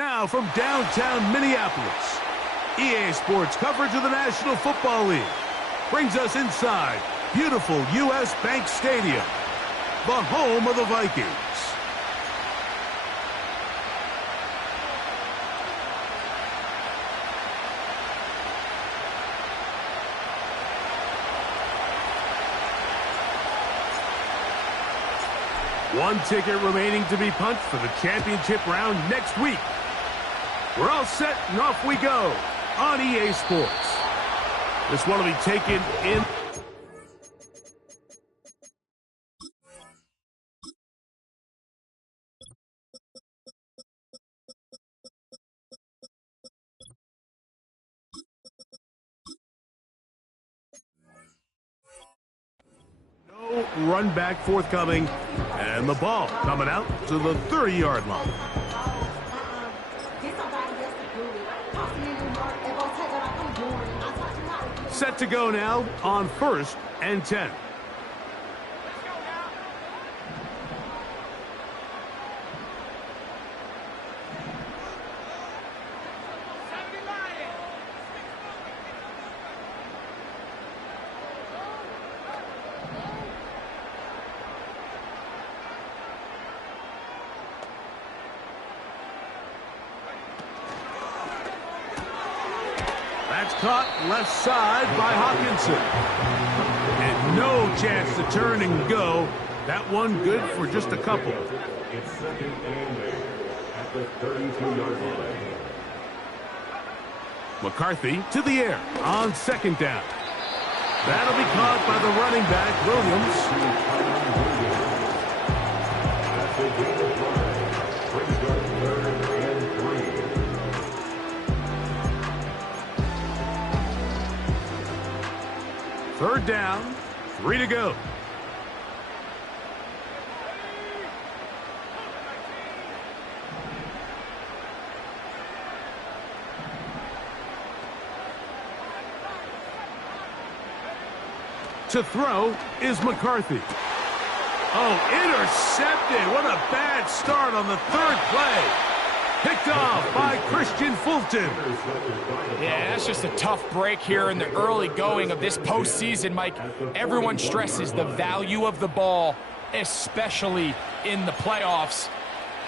Now from downtown Minneapolis, EA Sports coverage of the National Football League brings us inside beautiful U.S. Bank Stadium, the home of the Vikings. One ticket remaining to be punched for the championship round next week. We're all set and off we go on EA Sports. This one will be taken in. No run back forthcoming, and the ball coming out to the 30-yard line. Set to go now on 1st and 10. That's caught left side by Hawkinson. And no chance to turn and go. That one good for just a couple. It's second and 8 at the 32-yard line. McCarthy to the air on 2nd down. That'll be caught by the running back, Williams. That's a gain of 5. Brings up 3rd and 3. 3rd down, 3 to go. To throw is McCarthy. Oh, intercepted. What a bad start on the 3rd play. Picked off by Christian Fulton. Yeah, that's just a tough break here in the early going of this postseason, Mike. Everyone stresses the value of the ball, especially in the playoffs.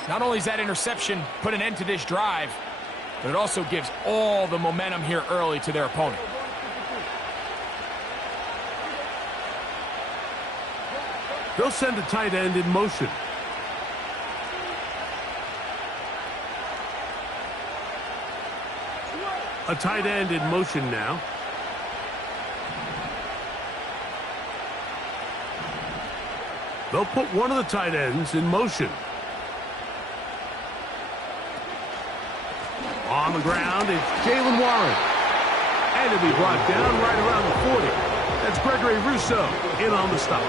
Not only does that interception put an end to this drive, but it also gives all the momentum here early to their opponent. They'll send a tight end in motion. A tight end in motion now. They'll put one of the tight ends in motion. On the ground, it's Jalen Warren. And it'll be brought down right around the 40. That's Gregory Rousseau in on the stop.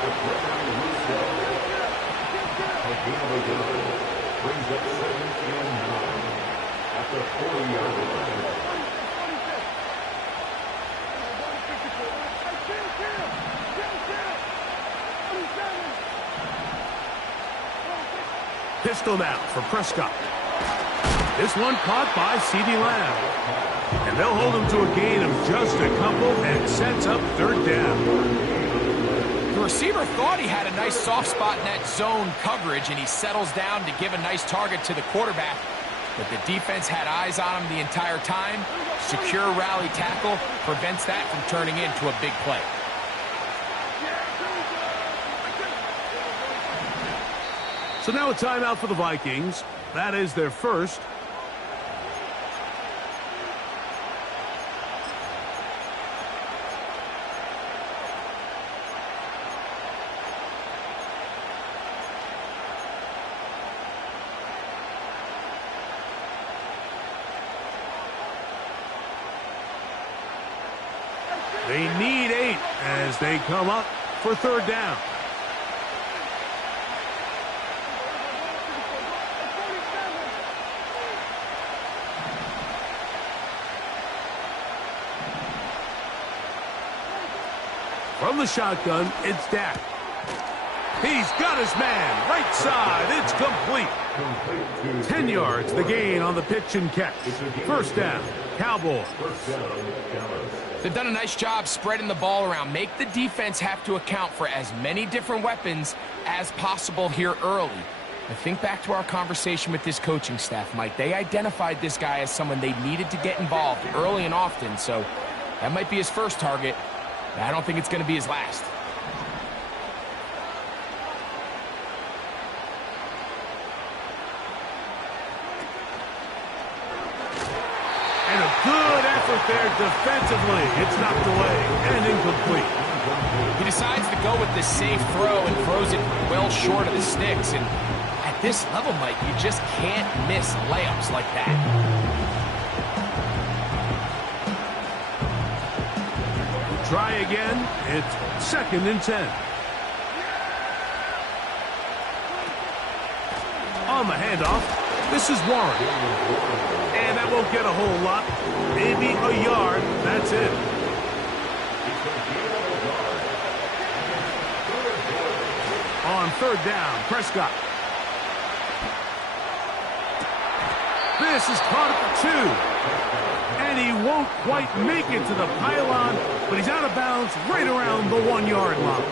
Brings up 7th and 9 at the 40-yard line. Pistol now for Prescott. This one caught by CeeDee Lamb. And they'll hold him to a gain of just a couple and sets up 3rd down. The receiver thought he had a nice soft spot in that zone coverage, and he settles down to give a nice target to the quarterback. But the defense had eyes on him the entire time. Secure rally tackle prevents that from turning into a big play. So now a timeout for the Vikings. That is their first. They need 8 as they come up for 3rd down. From the shotgun, it's Dak. He's got his man. Right side. It's complete. Complete to 10 yards, the gain on the pitch and catch. First down, Cowboys. First down, Dallas. They've done a nice job spreading the ball around. Make the defense have to account for as many different weapons as possible here early. I think back to our conversation with this coaching staff, Mike. They identified this guy as someone they needed to get involved early and often, so that might be his first target. I don't think it's going to be his last. And a good effort there defensively. It's knocked away and incomplete. He decides to go with the safe throw and throws it well short of the sticks. And at this level, Mike, you just can't miss layups like that. Try again. It's second and 10. On the handoff, this is Warren. And that won't get a whole lot. Maybe a yard. That's it. On third down, Prescott. This is caught at the 2. And he won't quite make it to the pylon, but he's out of bounds right around the 1 yard line.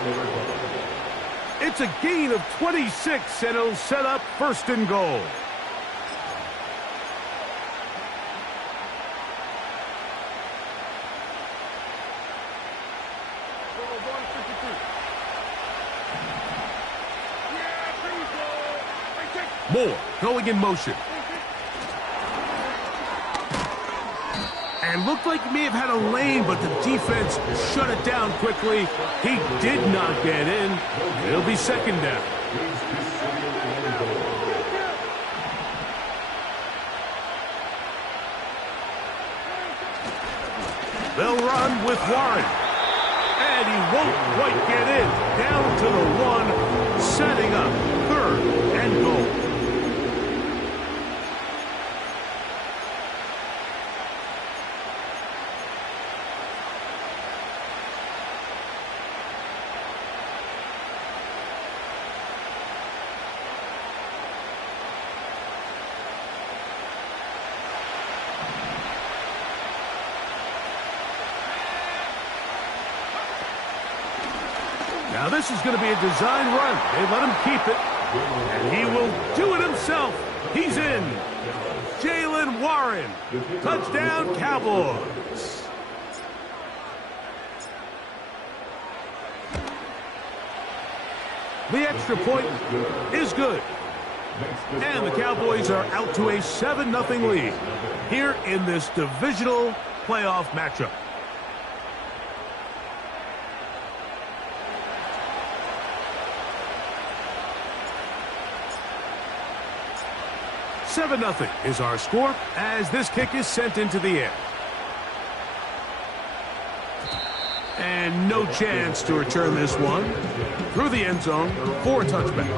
It's a gain of 26, and it'll set up first and goal. Moore going in motion. And looked like he may have had a lane, but the defense shut it down quickly. He did not get in. It'll be second down. They'll run with Warren. And he won't quite get in. Down to the 1, setting up third and goal. Now this is going to be a design run. They let him keep it. And he will do it himself. He's in. Jaylen Warren. Touchdown, Cowboys. The extra point is good. And the Cowboys are out to a 7-0 lead here in this divisional playoff matchup. $7-0 is our score as this kick is sent into the air. And no chance to return this one through the end zone for a touchback.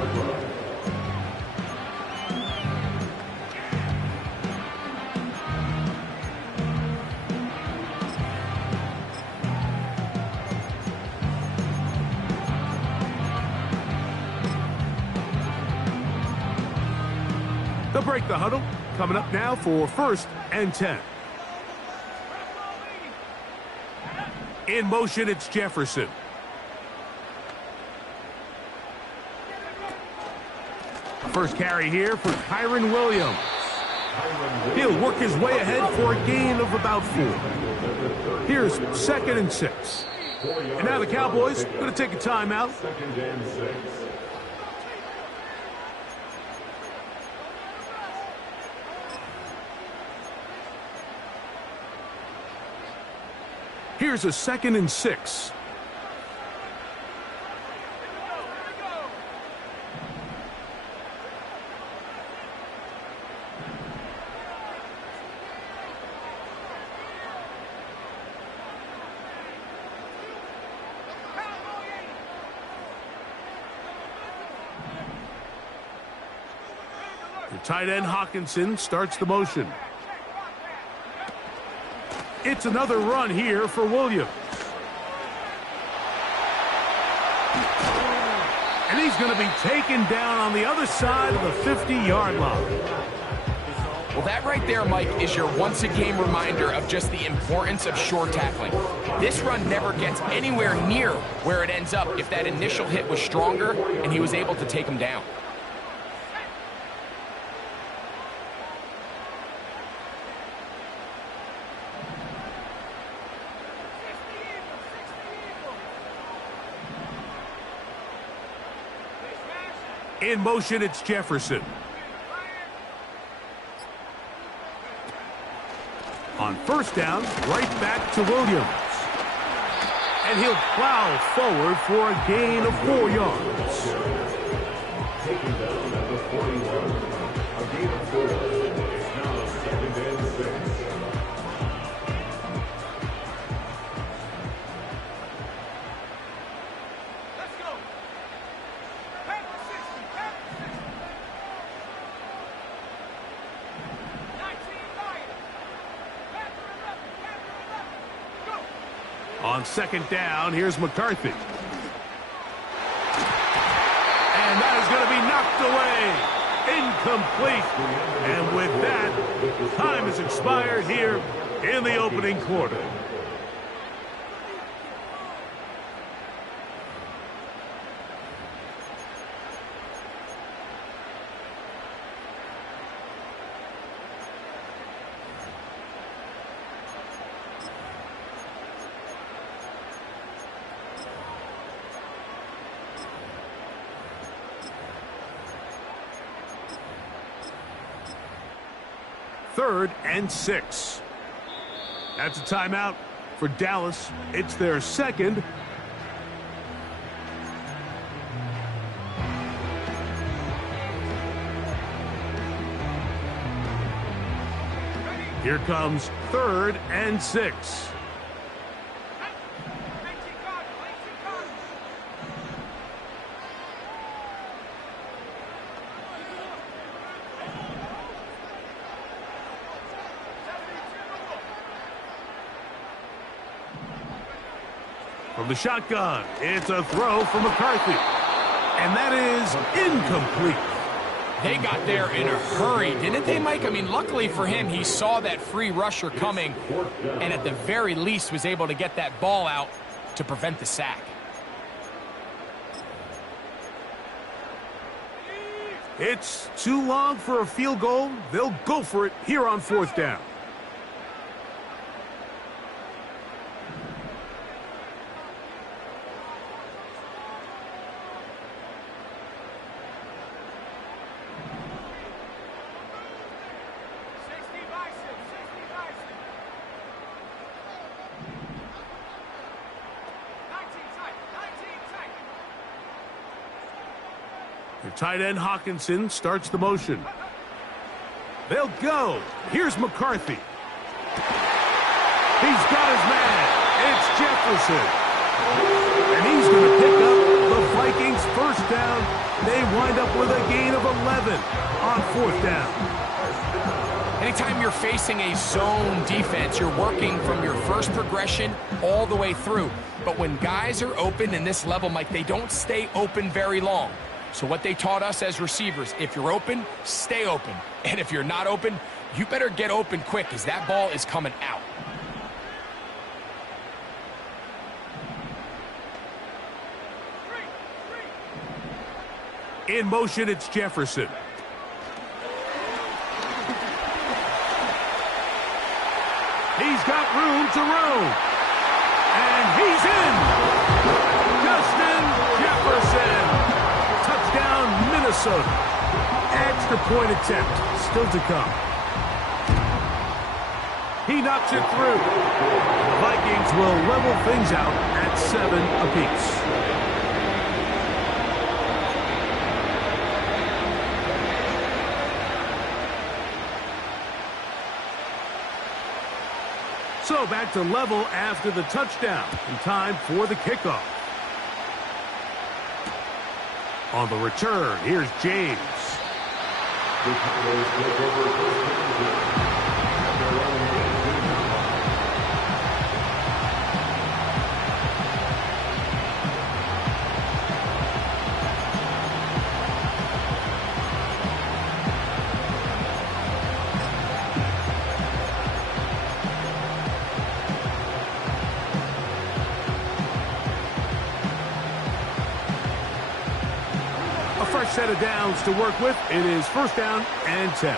They'll break the huddle. Coming up now for first and 10. In motion, it's Jefferson. First carry here for Kyren Williams. He'll work his way ahead for a gain of about 4. Here's second and 6. And now the Cowboys going to take a timeout. Second and 6. Here's a second and 6. The tight end Hawkinson starts the motion. It's another run here for Williams. And he's going to be taken down on the other side of the 50-yard line. Well, that right there, Mike, is your once-a-game reminder of just the importance of short tackling. This run never gets anywhere near where it ends up if that initial hit was stronger and he was able to take him down. In motion, it's Jefferson. On first down, right back to Williams. And he'll plow forward for a gain of 4 yards. Taking down at the 41. A gain of 4. It's now 2nd and 6. On second down, here's McCarthy. And that is going to be knocked away. Incomplete. And with that, time has expired here in the opening quarter. Third and 6. That's a timeout for Dallas. It's their second. Here comes 3rd and 6. From the shotgun, it's a throw for McCarthy. And that is incomplete. They got there in a hurry, didn't they, Mike? I mean, luckily for him, he saw that free rusher coming and at the very least was able to get that ball out to prevent the sack. It's too long for a field goal. They'll go for it here on 4th down. The tight end Hawkinson starts the motion. They'll go. Here's McCarthy. He's got his man. It's Jefferson. And he's going to pick up the Vikings' first down. They wind up with a gain of 11 on 4th down. Anytime you're facing a zone defense, you're working from your first progression all the way through. But when guys are open in this level, Mike, they don't stay open very long. So what they taught us as receivers, if you're open, stay open. And if you're not open, you better get open quick because that ball is coming out. In motion, it's Jefferson. He's got room to roam. And he's in. Justin Jefferson. Touchdown, Minnesota. Extra point attempt still to come. He knocks it through. Vikings will level things out at 7 apiece. So back to level after the touchdown. In time for the kickoff. On the return, here's James. A fresh set of downs to work with. It is first down and 10.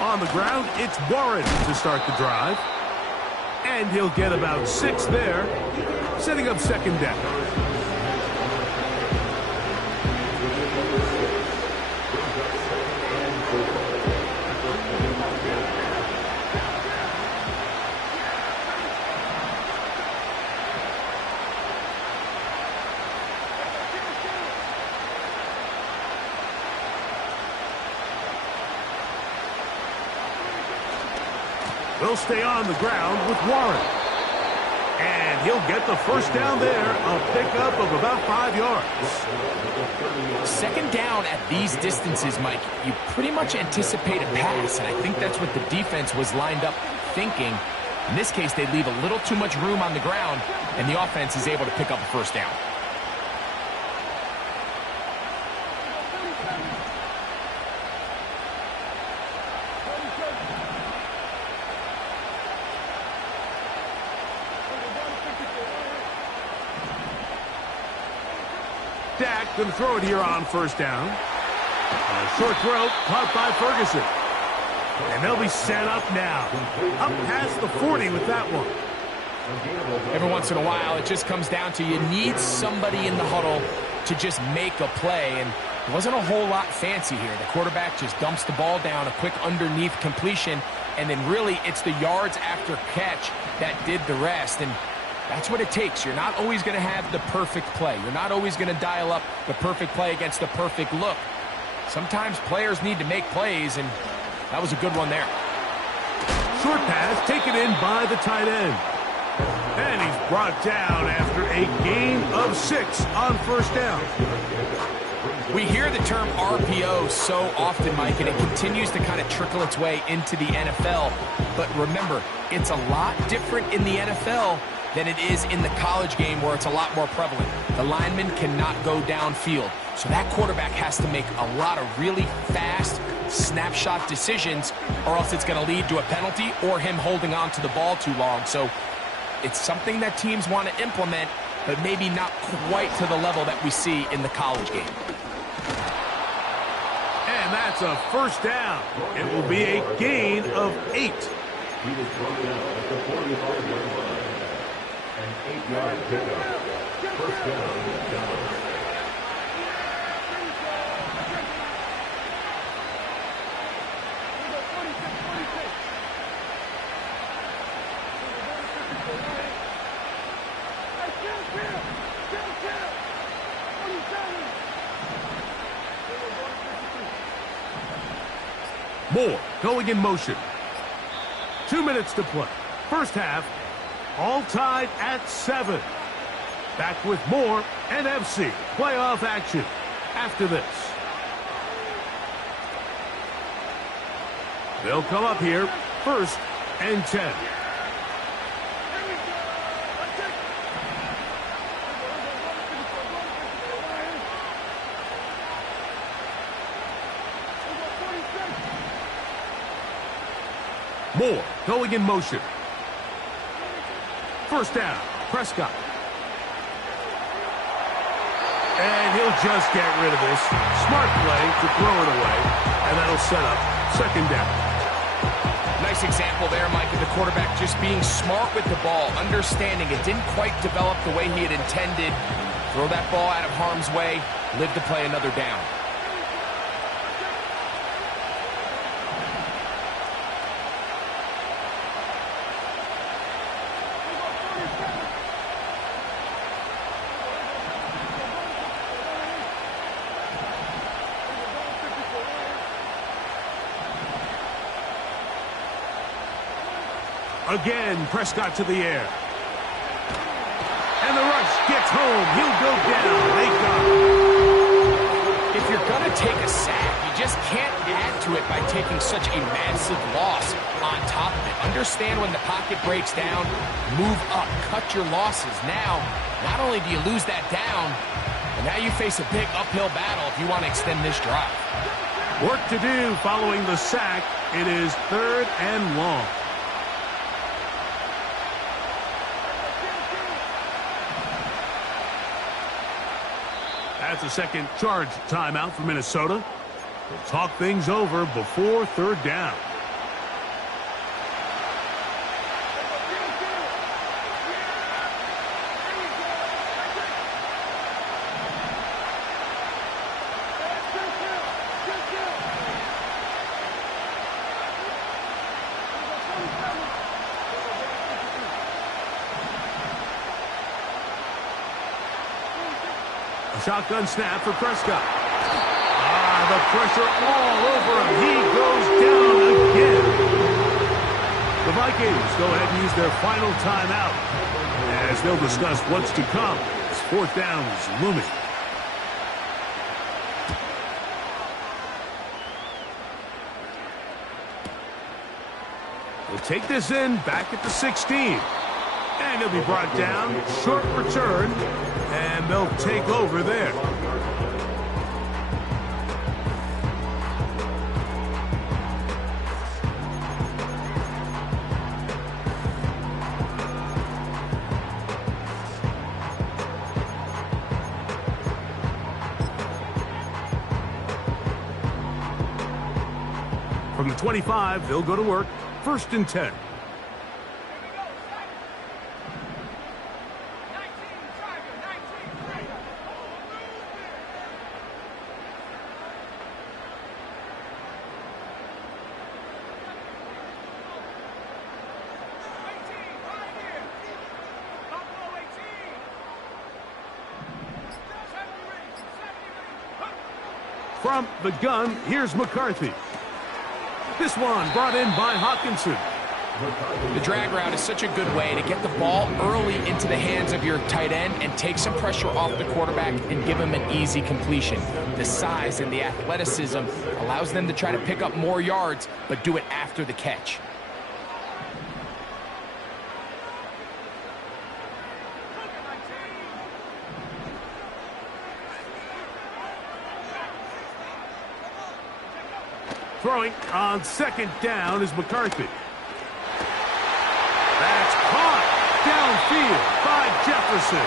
On the ground, it's Warren to start the drive. And he'll get about 6 there, setting up second down. They'll stay on the ground with Warren. And he'll get the first down there, a pickup of about 5 yards. Second down at these distances, Mike, you pretty much anticipate a pass, and I think that's what the defense was lined up thinking. In this case, they leave a little too much room on the ground, and the offense is able to pick up a first down. Dak going to throw it here on first down. A short throw caught by Ferguson. And they'll be set up now. Up past the 40 with that one. Every once in a while, it just comes down to you need somebody in the huddle to just make a play. And it wasn't a whole lot fancy here. The quarterback just dumps the ball down, a quick underneath completion. And then really, it's the yards after catch that did the rest. And that's what it takes. You're not always going to have the perfect play. You're not always going to dial up the perfect play against the perfect look. Sometimes players need to make plays, and that was a good one there. Short pass taken in by the tight end. And he's brought down after a gain of 6 on first down. We hear the term RPO so often, Mike, and it continues to kind of trickle its way into the NFL. But remember, it's a lot different in the NFL than it is in the college game where it's a lot more prevalent. The lineman cannot go downfield. So that quarterback has to make a lot of really fast snapshot decisions, or else it's going to lead to a penalty or him holding on to the ball too long. So it's something that teams want to implement, but maybe not quite to the level that we see in the college game. And that's a first down. It will be a gain of 8. He was brought down at the 45-yard line. An 8-yard pickup. First down, Dallas. Moore going in motion. 2 minutes to play. First half, all tied at 7. Back with more NFC playoff action after this. They'll come up here, first and 10. Moore going in motion. First down, Prescott. And he'll just get rid of this. Smart play to throw it away. And that'll set up second down. Nice example there, Mike, of the quarterback just being smart with the ball, understanding it didn't quite develop the way he had intended. Throw that ball out of harm's way, live to play another down. Again, Prescott to the air. And the rush gets home. He'll go down. They got him. If you're going to take a sack, you just can't add to it by taking such a massive loss on top of it. Understand when the pocket breaks down, move up, cut your losses. Now, not only do you lose that down, but now you face a big uphill battle if you want to extend this drive. Work to do following the sack. It is 3rd and long. That's a second charge timeout for Minnesota. They'll talk things over before 3rd down. Shotgun snap for Prescott. The pressure all over him. He goes down again. The Vikings go ahead and use their final timeout as they'll discuss what's to come. As 4th down is looming. They'll take this in back at the 16. And he'll be brought down. Short return. And they'll take over there. From the 25, they'll go to work. 1st and 10. From the gun, here's McCarthy. This one brought in by Hawkinson. The drag route is such a good way to get the ball early into the hands of your tight end and take some pressure off the quarterback and give him an easy completion. The size and the athleticism allows them to try to pick up more yards, but do it after the catch. Throwing on 2nd down is McCarthy. That's caught downfield by Jefferson.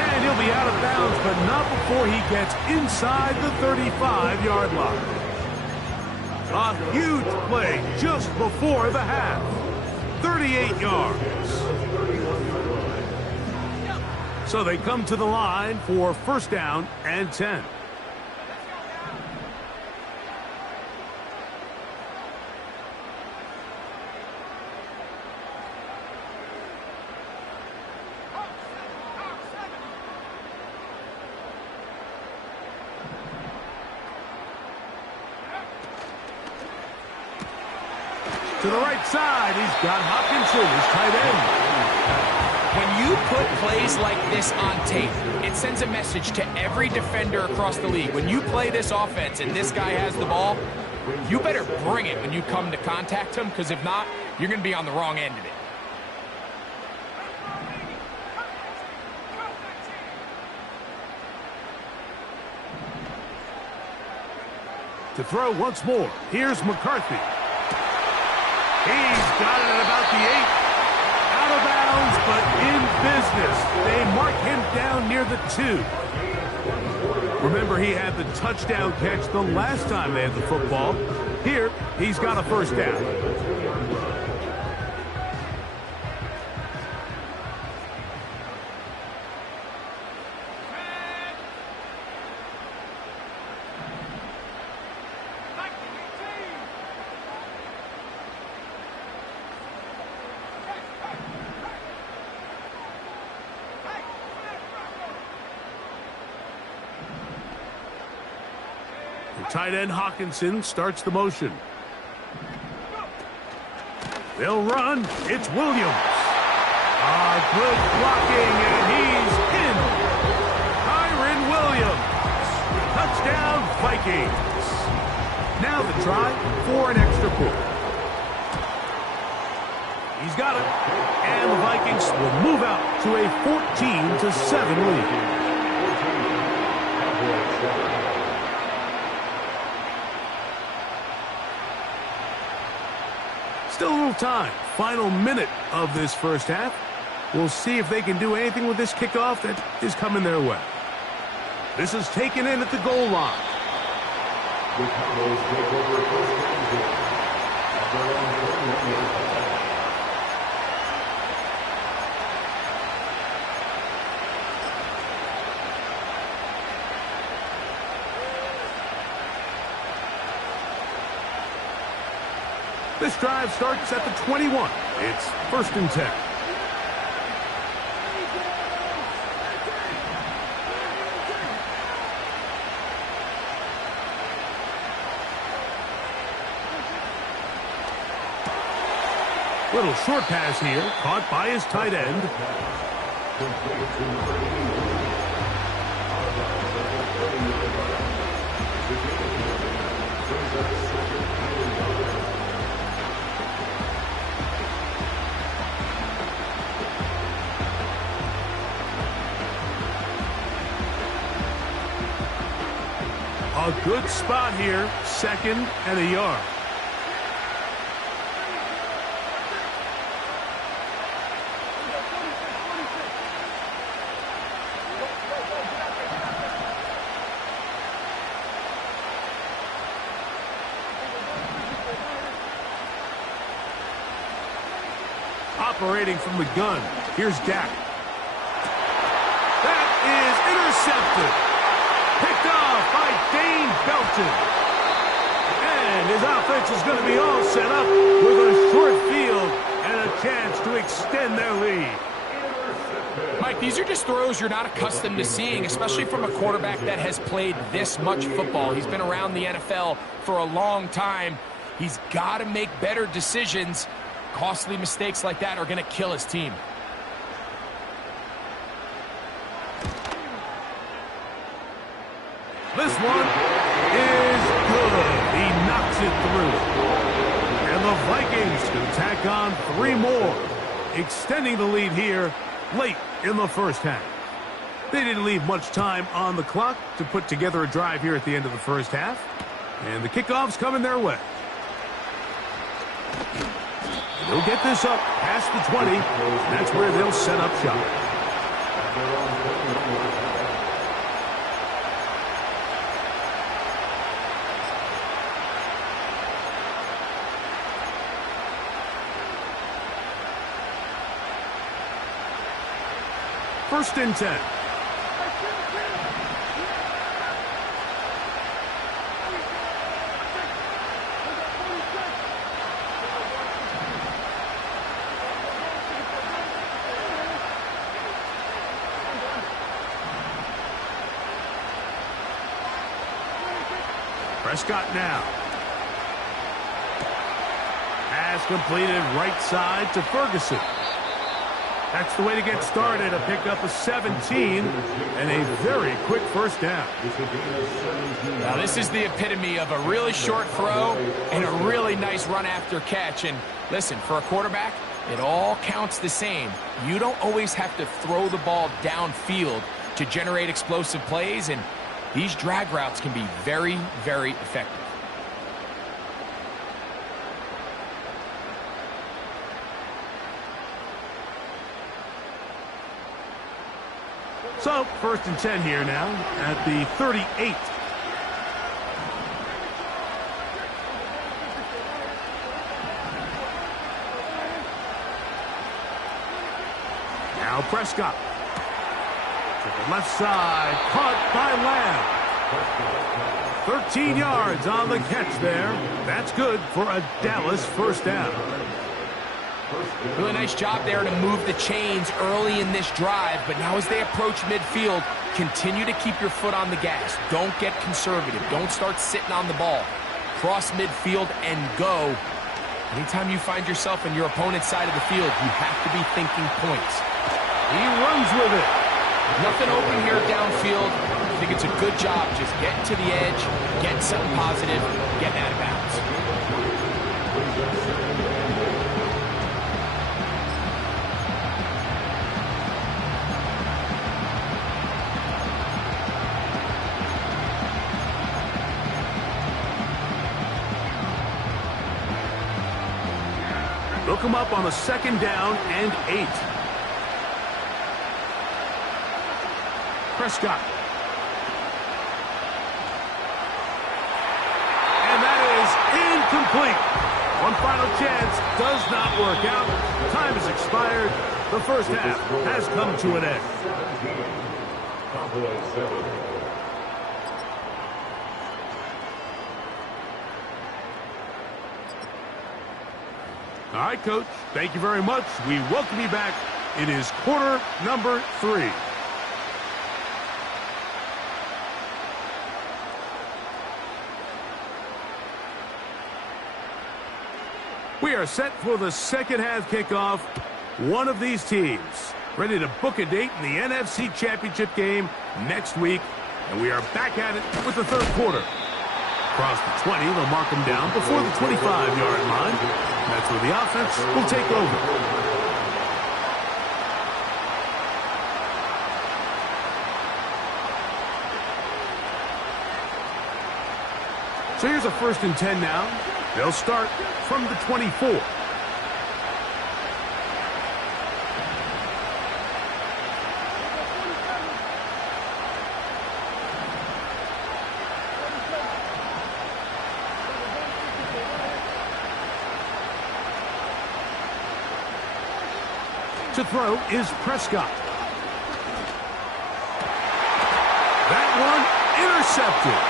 And he'll be out of bounds, but not before he gets inside the 35-yard line. A huge play just before the half. 38 yards. So they come to the line for 1st down and 10. To the right side, he's got Hopkinson, his tight end. When you put plays like this on tape, it sends a message to every defender across the league. When you play this offense and this guy has the ball, you better bring it when you come to contact him, because if not, you're going to be on the wrong end of it. To throw once more, here's McCarthy. He's got it at about the 8. Out of bounds, but in business. They mark him down near the 2. Remember, he had the touchdown catch the last time they had the football. Here, he's got a 1st down. Tight end Hawkinson starts the motion. They'll run. It's Williams. Good blocking, and he's in. Kyren Williams. Touchdown, Vikings. Now the try for an extra point. He's got it. And the Vikings will move out to a 14-7 lead. Still a little time. Final minute of this first half. We'll see if they can do anything with this kickoff that is coming their way. This is taken in at the goal line. The Cowboys take over first down here. At their own 31-yard line. This drive starts at the 21. It's 1st and 10. Little short pass here, caught by his tight end. A good spot here, 2nd and a yard. Operating from the gun, here's Dak. That is intercepted. Picked off by Dane Belton. And his offense is going to be all set up with a short field and a chance to extend their lead. Mike, these are just throws you're not accustomed to seeing, especially from a quarterback that has played this much football. He's been around the NFL for a long time. He's got to make better decisions. Costly mistakes like that are going to kill his team. This one is good. He knocks it through. And the Vikings can tack on 3 more, extending the lead here late in the first half. They didn't leave much time on the clock to put together a drive here at the end of the first half. And the kickoff's coming their way. They'll get this up past the 20. That's where they'll set up shop. First and 10. Prescott now. Pass completed right side to Ferguson. That's the way to get started. A pickup of 17 and a very quick first down. Now this is the epitome of a really short throw and a really nice run after catch. And listen, for a quarterback, it all counts the same. You don't always have to throw the ball downfield to generate explosive plays, and these drag routes can be very, very effective. So, first and 10 here now at the 38. Now Prescott. To the left side, caught by Lamb. 13 yards on the catch there. That's good for a Dallas first down. Really nice job there to move the chains early in this drive, but now as they approach midfield, continue to keep your foot on the gas. Don't get conservative. Don't start sitting on the ball. Cross midfield and go. Anytime you find yourself in your opponent's side of the field, you have to be thinking points. He runs with it. Nothing open here downfield. I think it's a good job just getting to the edge, getting something positive, getting out of bounds. They'll come up on a 2nd down and 8. Prescott. And that is incomplete. One final chance does not work out. Time has expired. The first half has come to an end. All right, Coach. Thank you very much. We welcome you back. It is quarter number 3. We are set for the second half kickoff. One of these teams ready to book a date in the NFC Championship game next week. And we are back at it with the third quarter. Across the 20, they'll mark them down before the 25-yard line. That's where the offense will take over. So here's a 1st and 10 now. They'll start from the 24. To throw is Prescott. That one intercepted.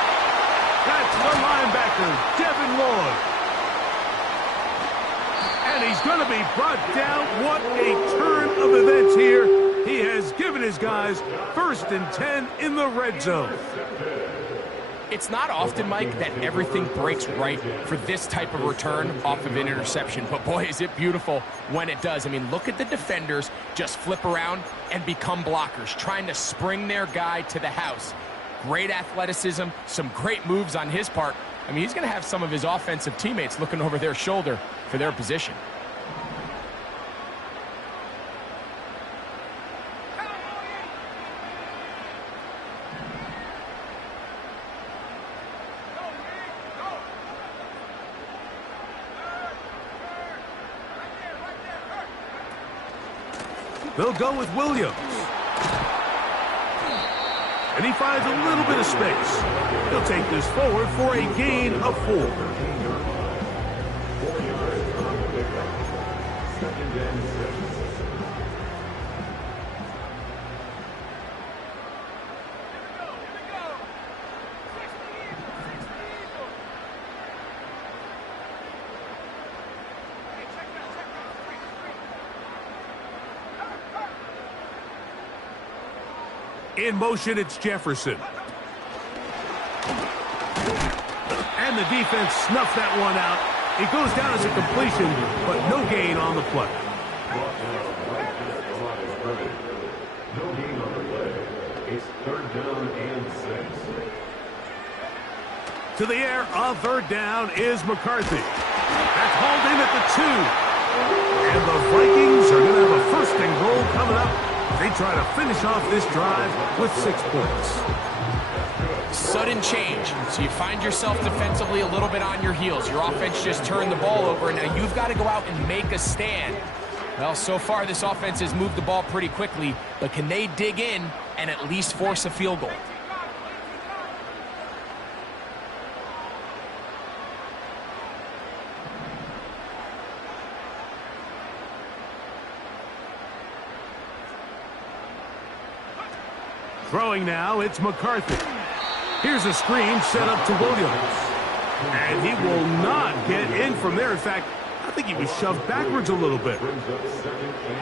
That's the linebacker, Devin Lloyd. And he's going to be brought down. What a turn of events here. He has given his guys 1st and 10 in the red zone. It's not often, Mike, that everything breaks right for this type of return off of an interception. But, boy, is it beautiful when it does. I mean, look at the defenders just flip around and become blockers, trying to spring their guy to the house. Great athleticism, some great moves on his part. I mean, he's going to have some of his offensive teammates looking over their shoulder for their position. They'll go with Williams. And he finds a little bit of space. He'll take this forward for a gain of 4. In motion, it's Jefferson. And the defense snuffed that one out. It goes down as a completion, but no gain on the play. No gain on the play. It's 3rd down and 6. To the air on 3rd down is McCarthy. That's hauled in at the 2. And the Vikings are going to have a 1st and goal coming up. They try to finish off this drive with 6 points. Sudden change. So you find yourself defensively a little bit on your heels. Your offense just turned the ball over, and now you've got to go out and make a stand. Well, so far this offense has moved the ball pretty quickly, but can they dig in and at least force a field goal? Throwing now, it's McCarthy. Here's a screen set up to Williams. And he will not get in from there. In fact, I think he was shoved backwards a little bit.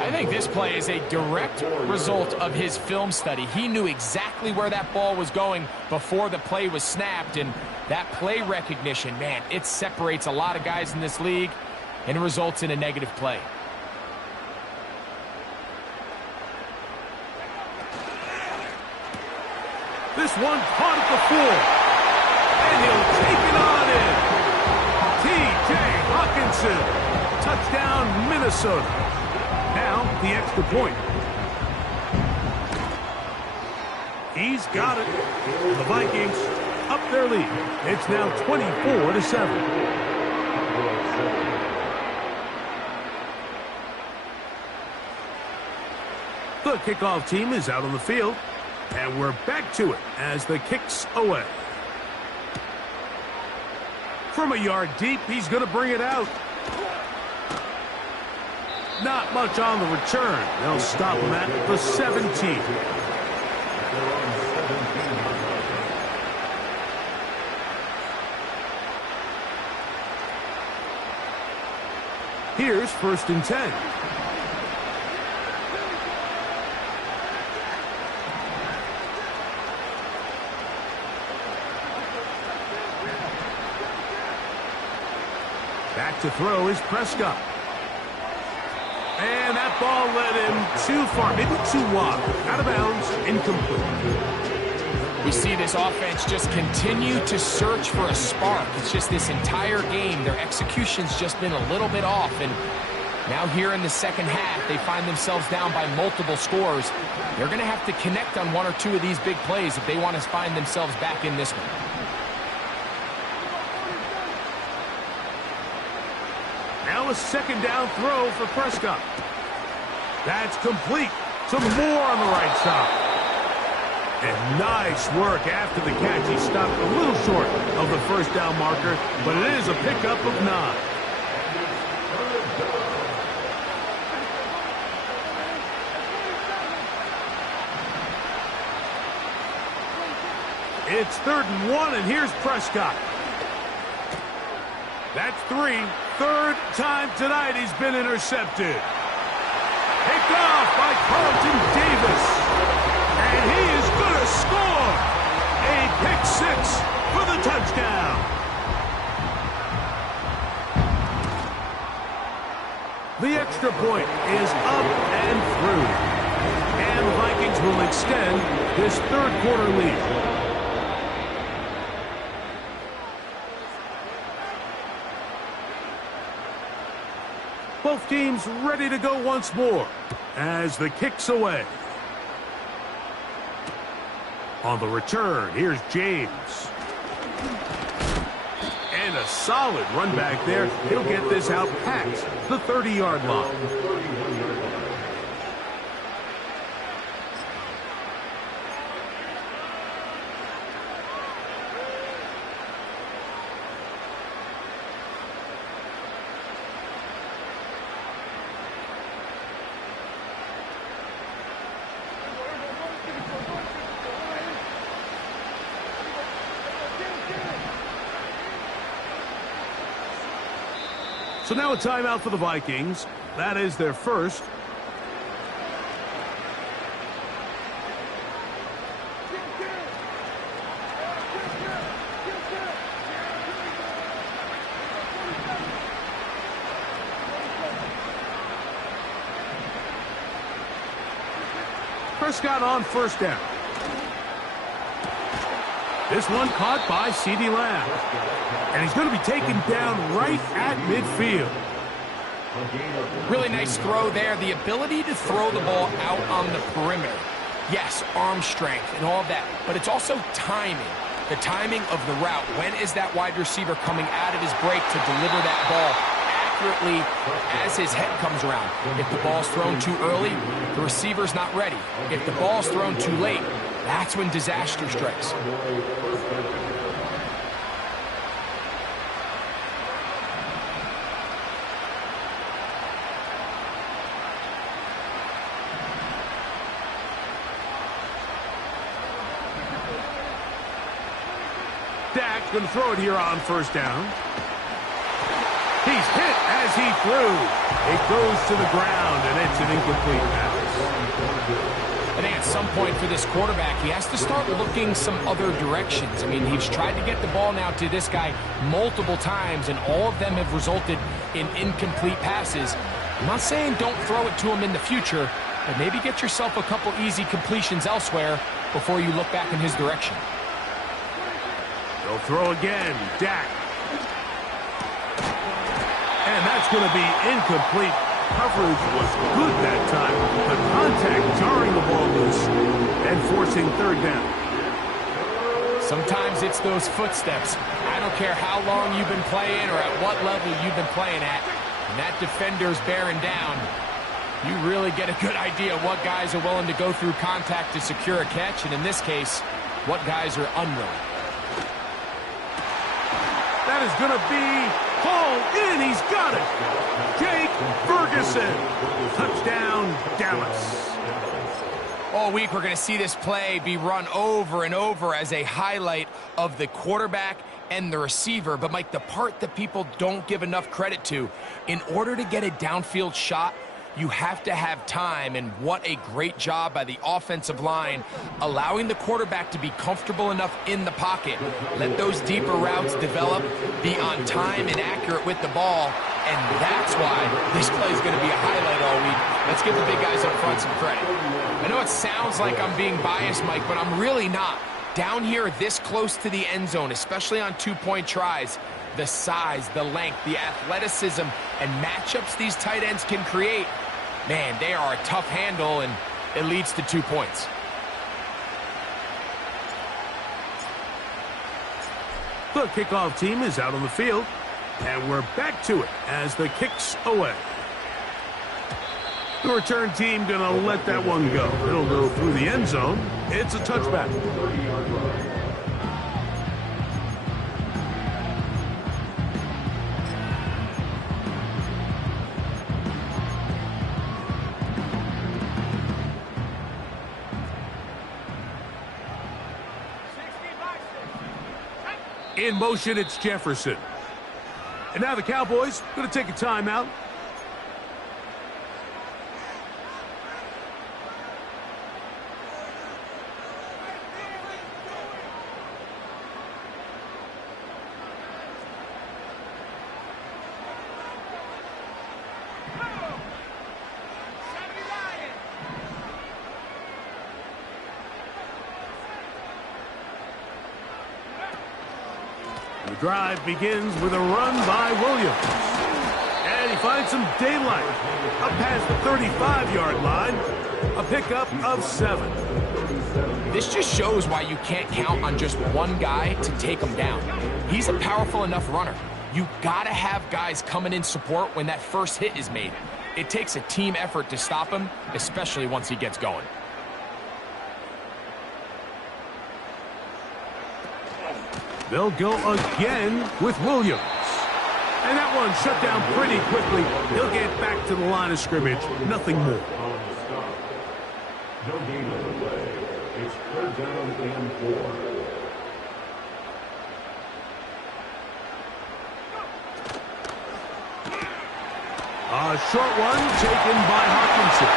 I think this play is a direct result of his film study. He knew exactly where that ball was going before the play was snapped. And that play recognition, man, it separates a lot of guys in this league and results in a negative play. This one caught at the 4. And he'll take it on in. T.J. Hawkinson. Touchdown, Minnesota. Now, the extra point. He's got it. And the Vikings up their lead. It's now 24-7. The kickoff team is out on the field, and we're back to it as the kick's away. From a yard deep, he's going to bring it out. Not much on the return. They'll stop him at the 17. Here's 1st and 10. Back to throw is Prescott. And that ball led him too far, maybe too wide. Out of bounds, incomplete. We see this offense just continue to search for a spark. It's just this entire game, their execution's just been a little bit off. And now here in the second half, they find themselves down by multiple scores. They're going to have to connect on 1 or 2 of these big plays if they want to find themselves back in this one. Now a 2nd down throw for Prescott. That's complete. Some more on the right side. And nice work after the catch. He stopped a little short of the 1st down marker, but it is a pickup of 9. It's 3rd and 1, and here's Prescott. That's 3. 3rd time tonight he's been intercepted. Picked off by Carlton Davis. And he is going to score. A pick 6 for the touchdown. The extra point is up and through. And the Vikings will extend this 3rd quarter lead. Both teams ready to go once more as the kick's away. On the return, here's James. And a solid run back there. He'll get this out past the 30-yard line. So now a timeout for the Vikings. That is their first. Prescott on 1st down. This one caught by CeeDee Lamb. And he's going to be taken down right at midfield. Really nice throw there. The ability to throw the ball out on the perimeter. Yes, arm strength and all of that. But it's also timing. The timing of the route. When is that wide receiver coming out of his break to deliver that ball accurately as his head comes around? If the ball's thrown too early, the receiver's not ready. If the ball's thrown too late, that's when disaster strikes. Dak's going to throw it here on 1st down. He's hit as he threw. It goes to the ground, and it's an incomplete pass. I think at some point for this quarterback, he has to start looking some other directions. I mean, he's tried to get the ball now to this guy multiple times, and all of them have resulted in incomplete passes. I'm not saying don't throw it to him in the future, but maybe get yourself a couple easy completions elsewhere before you look back in his direction. They'll throw again. Dak. And that's going to be incomplete. Coverage was good that time. The contact jarring the ball loose and forcing 3rd down. Sometimes it's those footsteps. I don't care how long you've been playing or at what level you've been playing at. And that defender's bearing down. You really get a good idea of what guys are willing to go through contact to secure a catch, and in this case, what guys are unwilling. That is going to be hauled in. He's got it. Jake Ferguson. Touchdown, Dallas. All week, we're going to see this play be run over and over as a highlight of the quarterback and the receiver. But, Mike, the part that people don't give enough credit to, in order to get a downfield shot, you have to have time, and what a great job by the offensive line, allowing the quarterback to be comfortable enough in the pocket, let those deeper routes develop, be on time and accurate with the ball, and that's why this play is going to be a highlight all week. Let's give the big guys up front some credit. I know it sounds like I'm being biased, Mike, but I'm really not. Down here this close to the end zone, especially on two-point tries, the size, the length, the athleticism, and matchups these tight ends can create, man, they are a tough handle, and it leads to 2 points. The kickoff team is out on the field, and we're back to it as the kick's away. The return team going to let that one go. It'll go through the end zone. It's a touchback. In motion, it's Jefferson. And now the Cowboys going to take a timeout. The drive begins with a run by Williams. And he finds some daylight up past the 35-yard line. A pickup of 7. This just shows why you can't count on just one guy to take him down. He's a powerful enough runner. You got to have guys coming in support when that first hit is made. It takes a team effort to stop him, especially once he gets going. They'll go again with Williams. And that one shut down pretty quickly. He'll get back to the line of scrimmage. Nothing more. No gain on the play. It's 3rd down and 4. A short one taken by Hawkinson.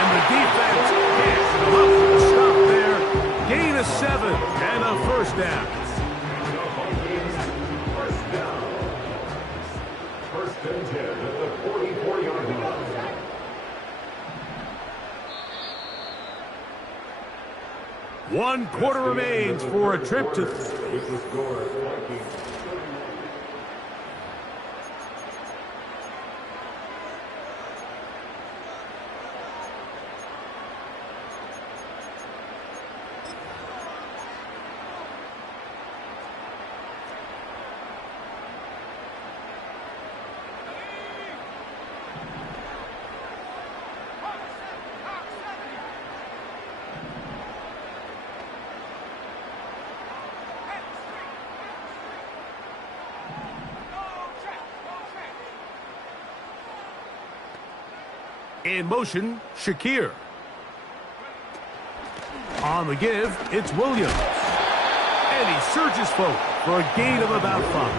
And the defense can't come up with a stop there. Gain of 7 and a first down. First and 10 at the 44-yard line. One quarter remains for a trip to... With the score of Vikings. In motion, Shakir. On the give, it's Williams. And he surges forward for a gain of about 5.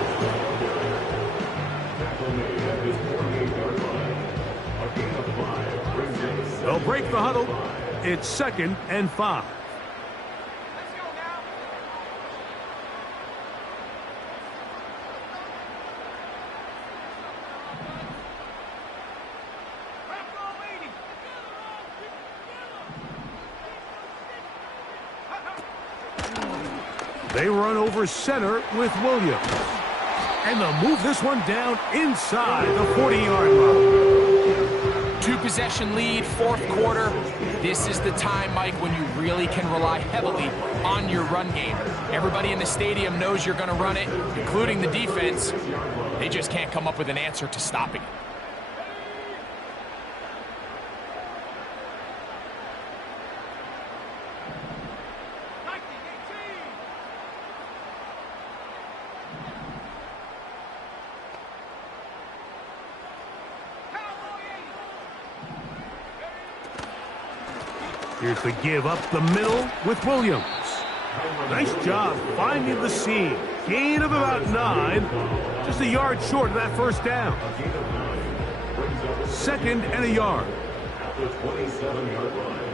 They'll break the huddle. It's 2nd and 5. They run over center with Williams. And they'll move this one down inside the 40-yard line. 2-possession lead, 4th quarter. This is the time, Mike, when you really can rely heavily on your run game. Everybody in the stadium knows you're going to run it, including the defense. They just can't come up with an answer to stopping it. Here's the give up the middle with Williams. Nice job finding the seam. Gain of about 9. Just a yard short of that first down. 2nd and a yard. At the 27-yard line.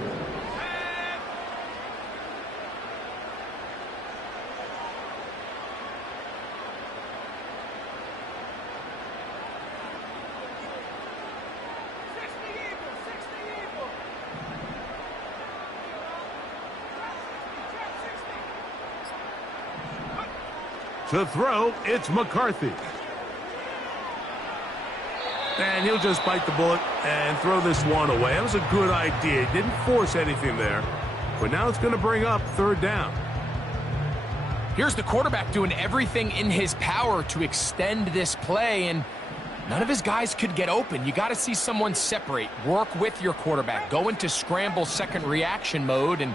To throw, it's McCarthy. And he'll just bite the bullet and throw this one away. That was a good idea. Didn't force anything there. But now it's going to bring up 3rd down. Here's the quarterback doing everything in his power to extend this play, and none of his guys could get open. You got to see someone separate, work with your quarterback, go into scramble second reaction mode, and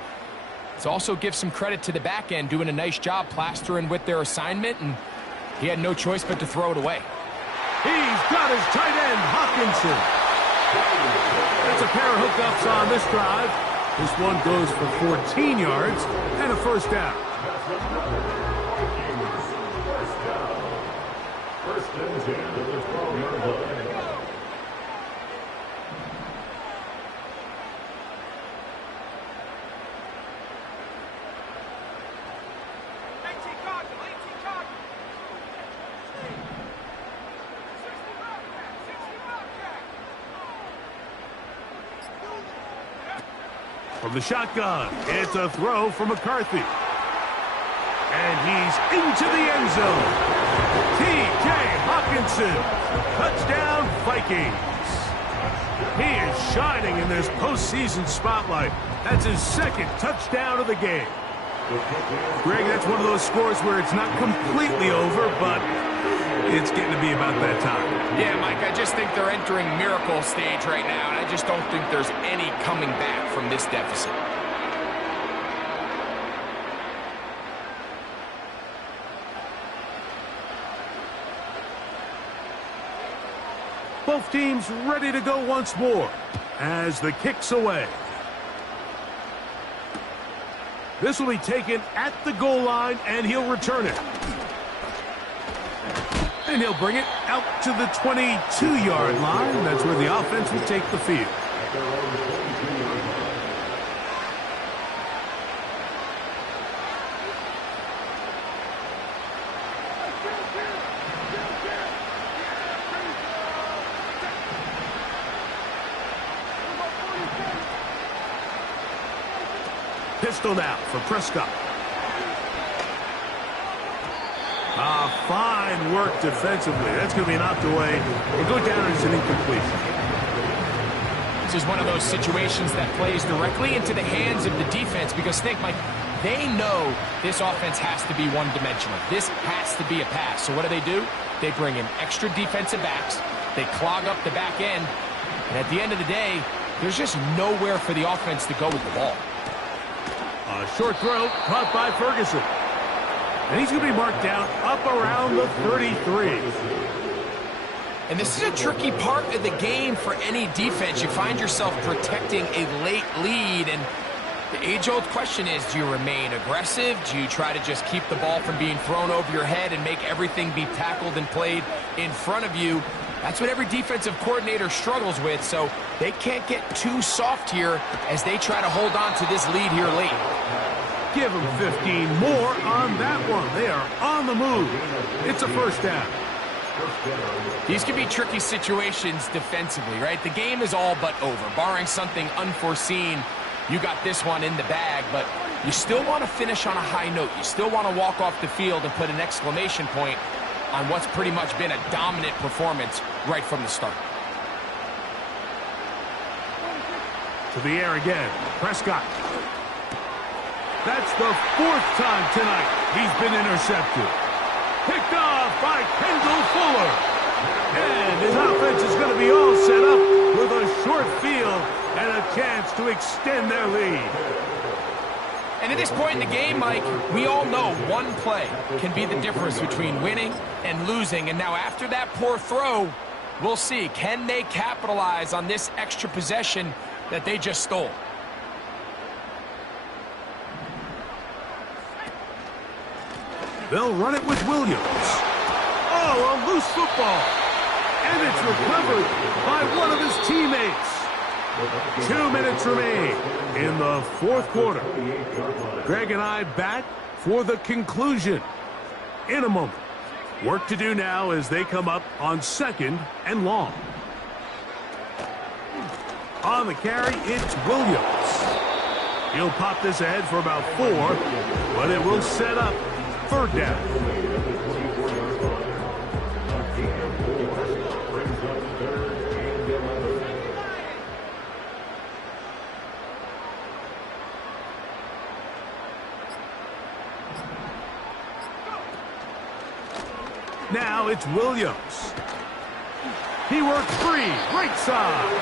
let's also give some credit to the back end doing a nice job plastering with their assignment, and he had no choice but to throw it away. He's got his tight end, Hawkinson. That's a pair of hookups on this drive. This one goes for 14 yards and a 1st down. First and 10 at the 12-yard line. From the shotgun, it's a throw for McCarthy. And he's into the end zone. T.J. Hawkinson, touchdown Vikings. He is shining in this postseason spotlight. That's his 2nd touchdown of the game. Greg, that's one of those scores where it's not completely over, but it's getting to be about that time. Yeah, Mike, I just think they're entering miracle stage right now, and I just don't think there's any coming back from this deficit. Both teams ready to go once more as the kick's away. This will be taken at the goal line, and he'll return it. And he'll bring it out to the 22-yard line. That's where the offense will take the field. Pistol now for Prescott. Fine work defensively. That's going to be knocked away. We'll go down as an incompletion. This is one of those situations that plays directly into the hands of the defense because think, Mike, they know this offense has to be one-dimensional. This has to be a pass. So what do? They bring in extra defensive backs. They clog up the back end. And at the end of the day, there's just nowhere for the offense to go with the ball. A short throw caught by Ferguson. And he's going to be marked down up around the 33. And this is a tricky part of the game for any defense. You find yourself protecting a late lead, and the age-old question is, do you remain aggressive? Do you try to just keep the ball from being thrown over your head and make everything be tackled and played in front of you? That's what every defensive coordinator struggles with, so they can't get too soft here as they try to hold on to this lead here late. Give them 15 more on that one. They are on the move. It's a 1st down. These can be tricky situations defensively, right? The game is all but over. Barring something unforeseen, you got this one in the bag, but you still want to finish on a high note. You still want to walk off the field and put an exclamation point on what's pretty much been a dominant performance right from the start. To the air again. Prescott. That's the 4th time tonight he's been intercepted. Picked off by Kendall Fuller. And his offense is going to be all set up with a short field and a chance to extend their lead. And at this point in the game, Mike, we all know one play can be the difference between winning and losing. And now after that poor throw, we'll see, can they capitalize on this extra possession that they just stole? They'll run it with Williams. Oh, a loose football. And it's recovered by one of his teammates. 2 minutes remain in the fourth quarter. Greg and I back for the conclusion in a moment. Work to do now as they come up on 2nd and long. On the carry, it's Williams. He'll pop this ahead for about 4, but it will set up 3rd down. Now it's Williams. He works free, right side.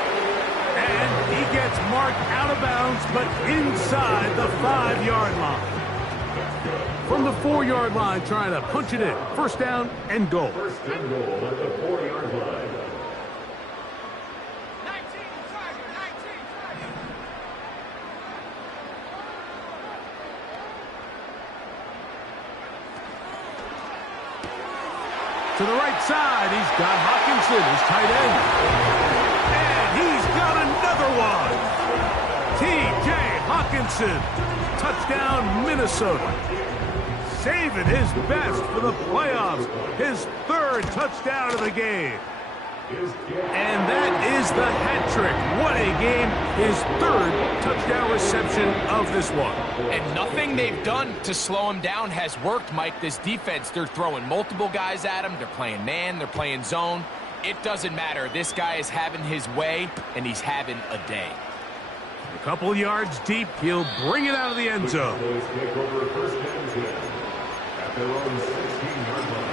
And he gets marked out of bounds, but inside the 5-yard line. From the 4-yard line, trying to punch it in. 1st down and goal. 1st and goal at the 4-yard line. To the right side, he's got Hawkinson, his tight end. And he's got another one. T.J. Hawkinson, touchdown Minnesota. Saving his best for the playoffs, his 3rd touchdown of the game. And that is the hat trick. What a game. His 3rd touchdown reception of this one. And nothing they've done to slow him down has worked, Mike. This defense, they're throwing multiple guys at him. They're playing man. They're playing zone. It doesn't matter. This guy is having his way, and he's having a day. A couple yards deep. He'll bring it out of the end zone. Take over 1st and 10 at their own 16-yard line.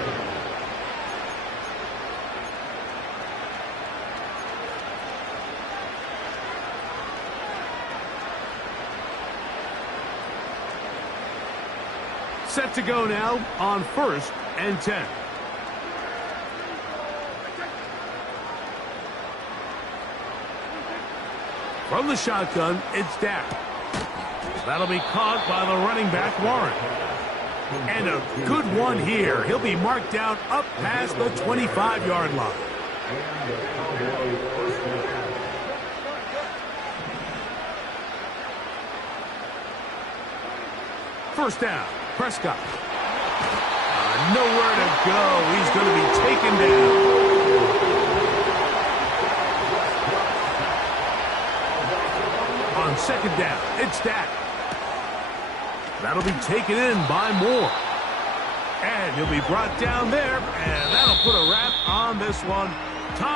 Set to go now on 1st and 10. From the shotgun, it's Dak. That'll be caught by the running back, Warren. And a good one here. He'll be marked down up past the 25-yard line. First down, Prescott. Nowhere to go. He's going to be taken down. On 2nd down, it's Dak. That'll be taken in by Moore. And he'll be brought down there, and that'll put a wrap on this one. Time